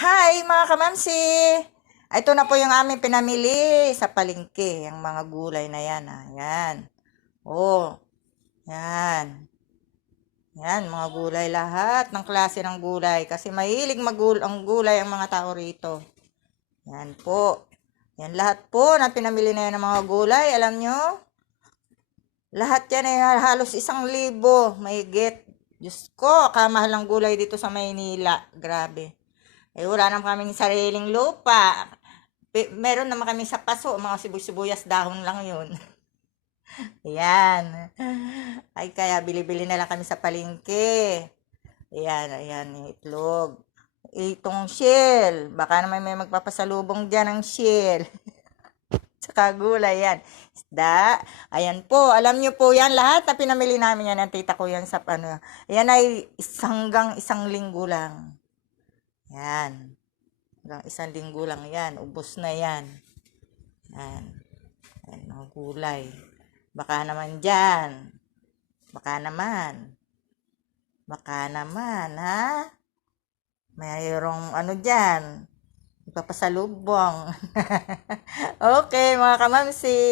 Hi mga kamamsi! Ito na po yung aming pinamili sa palengke. Yung mga gulay na yan. Yan. Oh, yan. Yan, mga gulay lahat. Ng klase ng gulay. Kasi mahilig ang gulay ang mga tao rito. Yan po. Yan lahat po na pinamili na yan ng mga gulay. Alam nyo? Lahat yan ay halos 1,000. Mahigit. Diyos ko, kamahal ang gulay dito sa Maynila. Grabe. Wala naman kaming sariling lupa. Meron naman kami sa paso, mga sibuyas dahon lang yun. Ayan. Ay, kaya bili-bili na lang kami sa palengke. Ayan, ayan, yung itlog. Itong shell. Baka naman may magpapasalubong dyan ng shell. Tsaka gulay yan. Isda. Ayan po. Alam nyo po yan. Lahat na pinamili namin yan. Ang tita ko yan sa ano. Ayan ay hanggang 1 linggo lang. Yan. Hanggang 1 linggo lang yan. Ubos na yan. Yan. Yan, mga gulay. Baka naman dyan. Baka naman. Baka naman, ha? Mayroong ano dyan. Ipapasalubong. Okay, mga kamamsi.